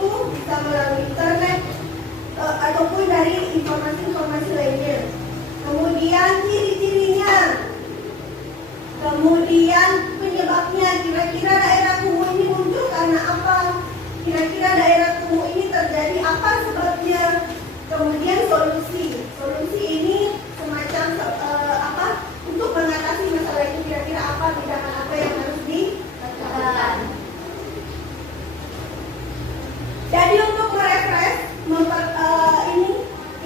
itu bisa melalui internet ataupun dari informasi-informasi lainnya. Kemudian ciri-cirinya, kemudian penyebabnya, kira-kira daerah kumuh ini muncul karena apa? Kira-kira daerah kumuh ini terjadi apa sebabnya? Kemudian solusi. Solusi ini semacam untuk mengatasi masalah itu, kira-kira apa tindakan apa yang harus dilakukan. Jadi untuk merefresh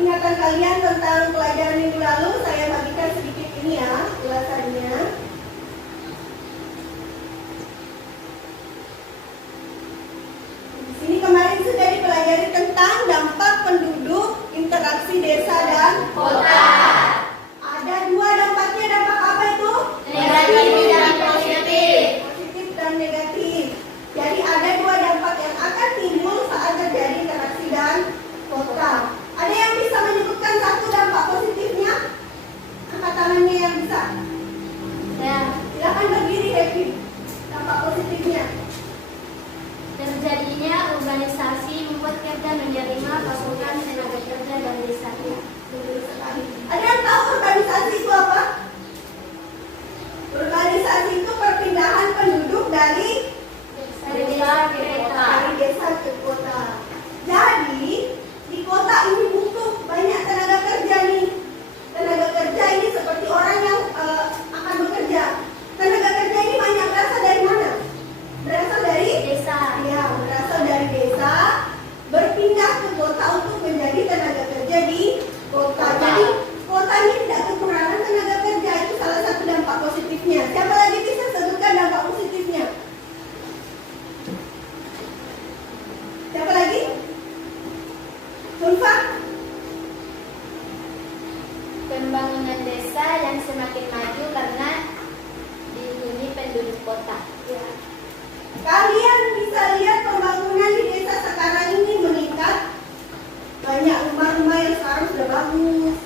ingatan kalian tentang pelajaran minggu lalu, saya bagikan sedikit ini ya ulasannya. Di sini kemarin sudah dipelajari tentang dampak penduduk, interaksi desa dan kota. Ada dua dampaknya, dampak apa itu? Negatif dan positif. Positif dan negatif. Jadi ada dua dampak yang akan timbul saat terjadi interaksi dan kota. Ada yang bisa menyebutkan satu dampak positifnya? Angkat tangannya yang bisa. Ya. Silakan berdiri, Happy. Dampak positifnya. Terjadinya urbanisasi membuat kerja menerima pasokan tenaga kerja dari desanya. Ada yang tahu urbanisasi itu apa? Urbanisasi itu perpindahan penduduk dari desa ke kota. Dari desa ke kota. Jadi di kota ini butuh banyak tenaga kerja nih. Tenaga kerja ini seperti orang yang akan bekerja. Tenaga kerja ini banyak berasal dari mana? Berasal dari Desa. Ya, berasal dari desa, berpindah ke kota untuk menjadi tenaga kerja di kota. Jadi kota ini tidak kekurangan tenaga kerja, itu salah satu dampak positifnya. Siapa lagi bisa sebutkan dampak positifnya? Siapa lagi? Sulfa? Pembangunan desa yang semakin maju karena dihuni penduduk kota. Ya. Kalian bisa lihat pembangunan di desa sekarang ini meningkat. Banyak rumah-rumah yang sekarang sudah bagus.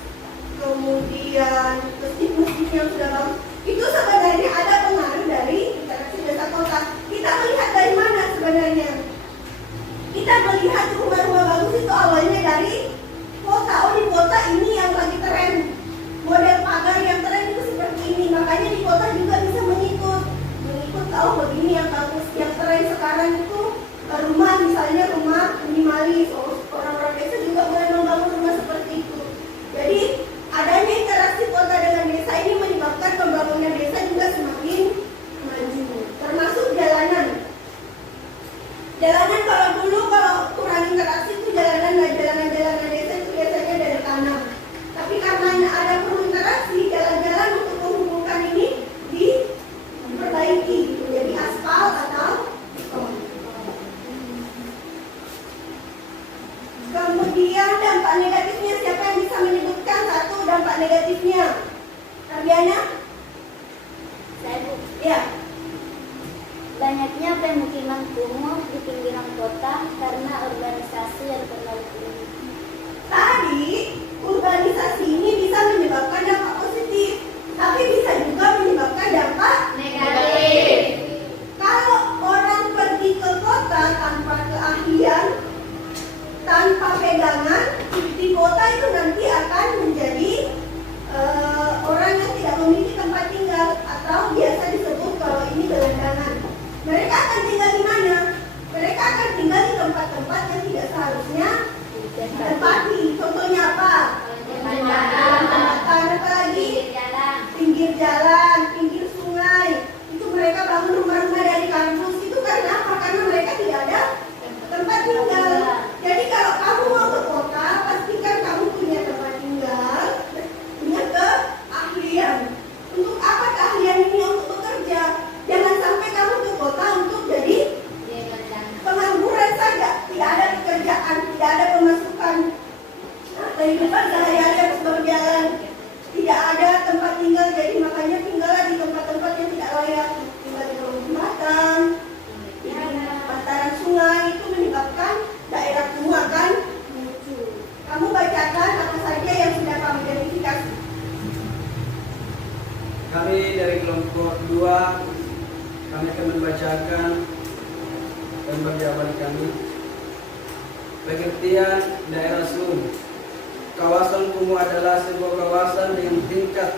Kemudian masjid-masjid yang sudah bagus. Itu sebenarnya ada pengaruh dari interaksi desa kota. Kita melihat dari mana sebenarnya? Kita melihat rumah-rumah bagus itu awalnya dari kota. Oh, di kota ini yang lagi tren. Model pagar yang tren itu seperti ini. Makanya di kota juga bisa mengikut. Oh, begini yang bagus. Yang tren sekarang itu rumah, misalnya rumah minimalis. Orang-orang desa juga mulai membangun rumah seperti itu. Jadi adanya interaksi kota dengan desa ini menyebabkan pembangunan desa juga semakin maju. Termasuk jalanan. Jalanan kalau kurang interaksi itu jalanan desa itu biasanya dari tanah. Tapi karena ada perlu interaksi, jalan-jalan untuk menghubungkan ini diperbaiki, jadi aspal atau beton. Kemudian dampak negatifnya, siapa yang bisa menyebutkan satu dampak negatifnya? Tarbiana? Saya Bu. Ya. Banyaknya pemukiman kumuh di pinggiran kota karena urbanisasi yang terlalu tinggi. Tadi urbanisasi ini bisa menyebabkan dampak positif, tapi bisa juga menyebabkan dampak Negatif. Kalau orang pergi ke kota tanpa keahlian, tanpa pegangan, di kota itu nanti akan menjadi orang yang tidak memiliki tempat tinggal, atau biasa disebut kalau ini gelandangan. Mereka akan tinggal di mana? Mereka akan tinggal di tempat-tempat yang tidak seharusnya ditempati. Contohnya apa? Jembatan, apa lagi? Pinggir jalan, pinggir sungai. Itu mereka bangun rumah-rumah dari kampus. Itu karena apa? Karena mereka tidak ada tempat tinggal. Jadi kalau kamu mau ke kota, pastikan kamu punya tempat tinggal, punya keahlian. Untuk apa keahlian ini? Untuk bekerja. Jangan sampai kamu ke kota untuk jadi pengangguran saja. Tidak ada pekerjaan, tidak ada pemasukan. Kehidupan sehari-hari harus berjalan. Tidak ada tempat tinggal, jadi makanya tinggallah di tempat-tempat yang tidak layak. Tinggal di bawah jembatan, di bantaran sungai, itu menyebabkan daerah kumuh akan muncul. Kamu bacakan apa saja yang sudah kamu identifikasi. Kami dari kelompok 2, kami akan membacakan lembar jawaban kami. Pengertian daerah slum. Kawasan kumuh adalah sebuah kawasan dengan tingkat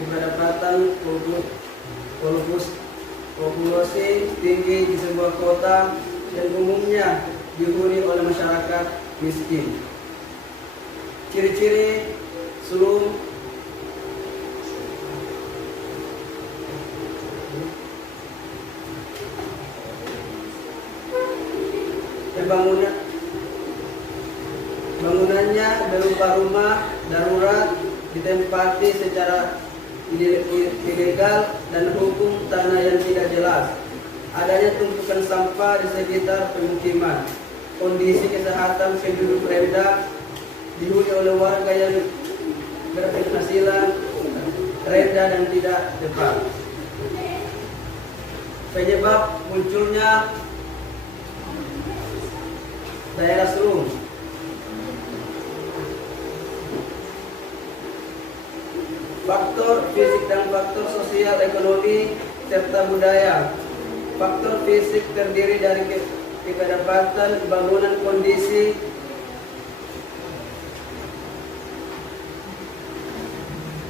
kepadatan populasi tinggi di sebuah kota dan umumnya dihuni oleh masyarakat miskin. Ciri-ciri slum. Bangunannya berupa rumah darurat ditempati secara ilegal dan hukum tanah yang tidak jelas. Adanya tumpukan sampah di sekitar pemukiman. Kondisi kesehatan penduduk rendah, dihuni oleh warga yang berpenghasilan rendah dan tidak tepat. Penyebab munculnya daerah slum. Faktor fisik dan faktor sosial ekonomi serta budaya. Faktor fisik terdiri dari kepadatan bangunan, kondisi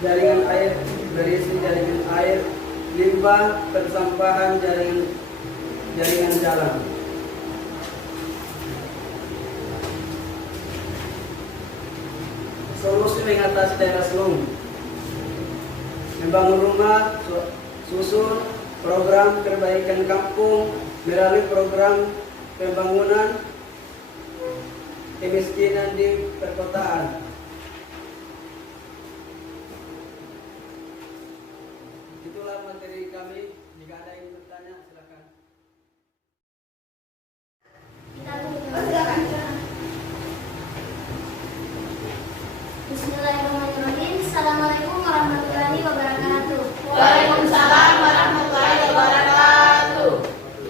jaringan air, berisi jaringan air, limbah, persampahan, jaringan jalan. Solusi mengatasi daerah slum: membangun rumah susun, program perbaikan kampung melalui program pembangunan kemiskinan di perkotaan. Itulah materi kami. Jika ada yang bertanya, silakan. Silakan. Bismillahirrahmanirrahim. Assalamualaikum warahmatullahi wabarakatuh. Waalaikumsalam warahmatullahi wabarakatuh.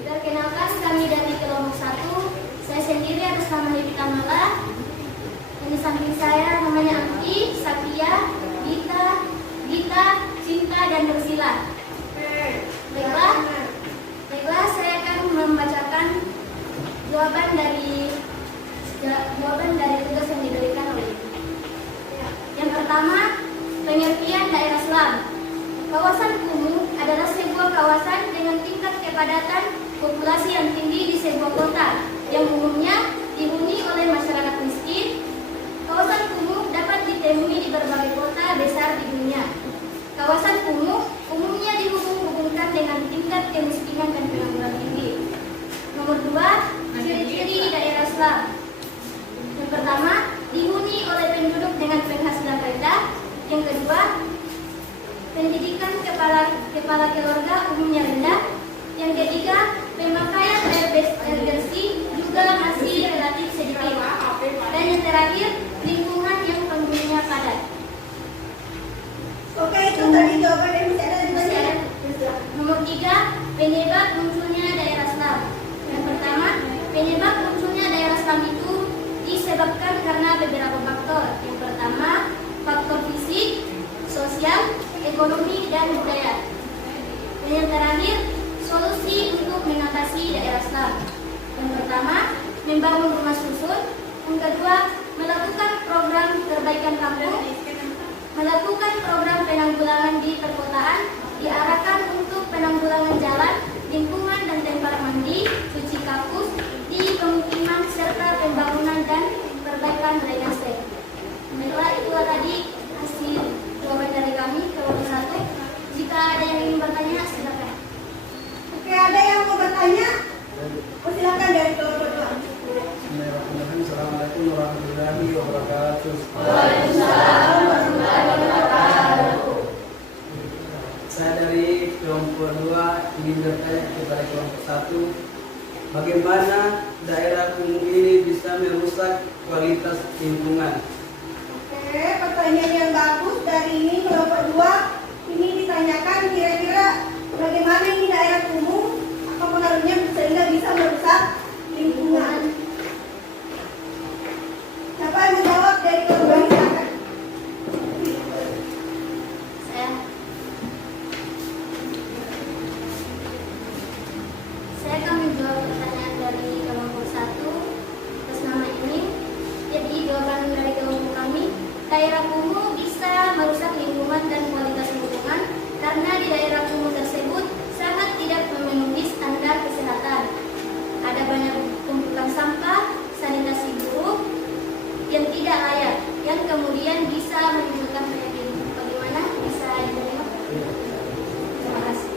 Perkenalkan, kami dari kelompok 1. Saya sendiri atas nama Hibita Mala. Dan di samping saya namanya Angki, Sakia, Gita, Cinta, dan Bersila. Baiklah, saya akan membacakan jawaban dari tugas yang diberikan oleh Ibu. Yang pertama, pengertian daerah slum. Kawasan kumuh adalah sebuah kawasan dengan tingkat kepadatan populasi yang tinggi di sebuah kota yang umumnya dihuni oleh masyarakat miskin. Kawasan kumuh dapat ditemui di berbagai kota besar di dunia. Kawasan kumuh umumnya dihubung-hubungkan dengan tingkat kemiskinan dan pengangguran tinggi. Nomor 2, ciri-ciri daerah slum. Yang pertama, dihuni oleh penduduk dengan penghasilan rendah. Yang kedua, pendidikan kepala keluarga umumnya rendah. Yang ketiga, pemakaian air bersih juga masih relatif sedikit. Dan yang terakhir, lingkungan yang penghuninya padat. Oke, itu tadi jawaban yang masih ada di mana? Nomor 3, penyebab munculnya daerah slum. Yang pertama, penyebab munculnya daerah slum itu disebabkan karena beberapa faktor. Yang pertama, faktor fisik, sosial, ekonomi, dan budaya. Dan yang terakhir, solusi untuk mengatasi daerah slum. Yang pertama, membangun rumah susun. Yang kedua, melakukan program perbaikan kampung. Melakukan program penanggulangan di perkotaan, diarahkan untuk penanggulangan jalan, lingkungan dan tempat mandi, cuci kakus di pemukiman serta pembangunan dan perbaikan drainase. Baiklah, itulah tadi hasil jawaban dari kami kelompok 1. Jika ada yang ingin bertanya, silakan. Oke, ada yang mau bertanya? Silakan dari kelompok 2. Bismillahirrahmanirrahim. Assalamualaikum warahmatullahi wabarakatuh. Waalaikumsalam warahmatullahi wabarakatuh. Saya dari kelompok 2 ingin bertanya kepada kelompok 1, bagaimana daerah kumuh ini bisa merusak kualitas lingkungan? Oke, pertanyaan yang bagus dari ini kelompok 2. Ini ditanyakan kira-kira bagaimana ini daerah kumuh apa pengaruhnya sehingga bisa merusak lingkungan. Siapa yang menjawab dari kelompok ini? Silakan. Saya akan menjawab pertanyaan dari kelompok 1 atas nama ini. daerah kumuh bisa merusak lingkungan dan kualitas lingkungan karena di daerah kumuh tersebut sangat tidak memenuhi standar kesehatan. Ada banyak tumpukan sampah, sanitasi buruk yang tidak layak, yang kemudian bisa menimbulkan penyakit. Bagaimana bisa diterima? Terima kasih.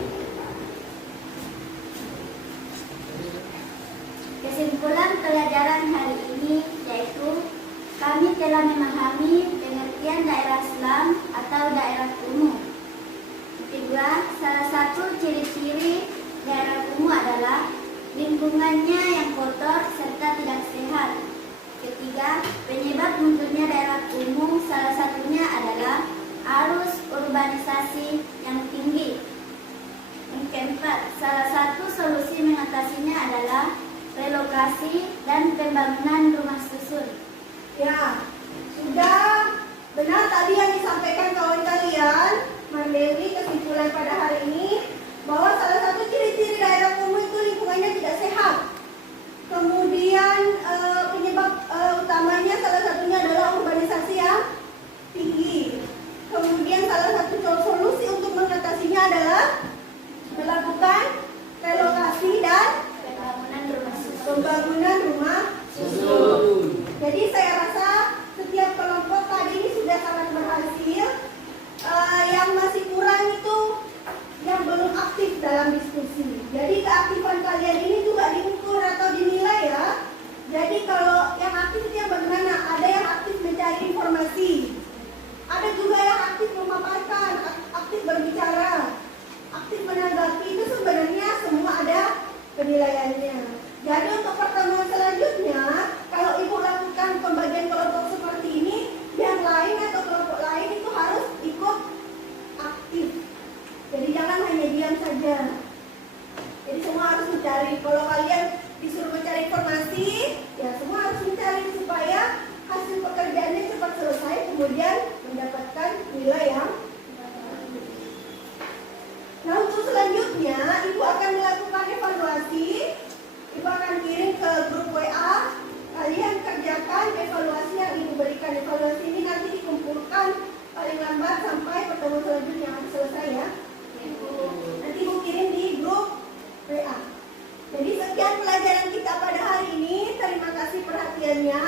Kesimpulan pelajaran hari ini yaitu kami telah memahami pengertian daerah Islam atau daerah kumuh. Kedua, salah satu ciri-ciri daerah kumuh adalah lingkungannya yang kotor serta tidak sehat. Ketiga, penyebab munculnya daerah kumuh salah satunya adalah arus urbanisasi yang tinggi. Yang keempat, salah satu solusi mengatasinya adalah relokasi dan pembangunan rumah susun. Ya, sudah benar tadi yang disampaikan kawan kalian. Mandiri kesimpulan pada hari ini bahwa salah satu ciri-ciri daerah kumuh itu lingkungannya tidak sehat. Kemudian penyebab utamanya salah satunya adalah urbanisasi yang tinggi. Kemudian salah satu solusi untuk mengatasinya adalah melakukan relokasi dan pembangunan rumah susun. Jadi saya rasa setiap kelompok tadi ini sudah sangat berhasil. Yang masih kurang itu yang belum aktif dalam diskusi. Jadi keaktifan kalian ini juga diukur atau dinilai ya. Jadi kalau yang aktif itu yang bagaimana? Ada yang aktif mencari informasi, ada juga yang aktif memaparkan, aktif berbicara, aktif menanggapi. Itu sebenarnya semua ada penilaiannya. Jadi untuk pertemuan selanjutnya, kalau ibu lakukan pembagian kelompok seperti ini, yang lain atau kelompok lain itu harus ikut aktif. Jadi jangan hanya diam saja. Jadi semua harus mencari. Kalau kalian disuruh mencari informasi, ya semua harus mencari supaya hasil pekerjaannya cepat selesai, kemudian mendapatkan nilai yang bagus. Nah, untuk selanjutnya, ibu akan melakukan evaluasi. Ibu akan kirim ke grup WA. Kalian kerjakan evaluasi yang ibu berikan. Evaluasi ini nanti dikumpulkan paling lambat sampai pertemuan selanjutnya harus selesai ya. Nanti ibu kirim di grup WA. Jadi sekian pelajaran kita pada hari ini. Terima kasih perhatiannya.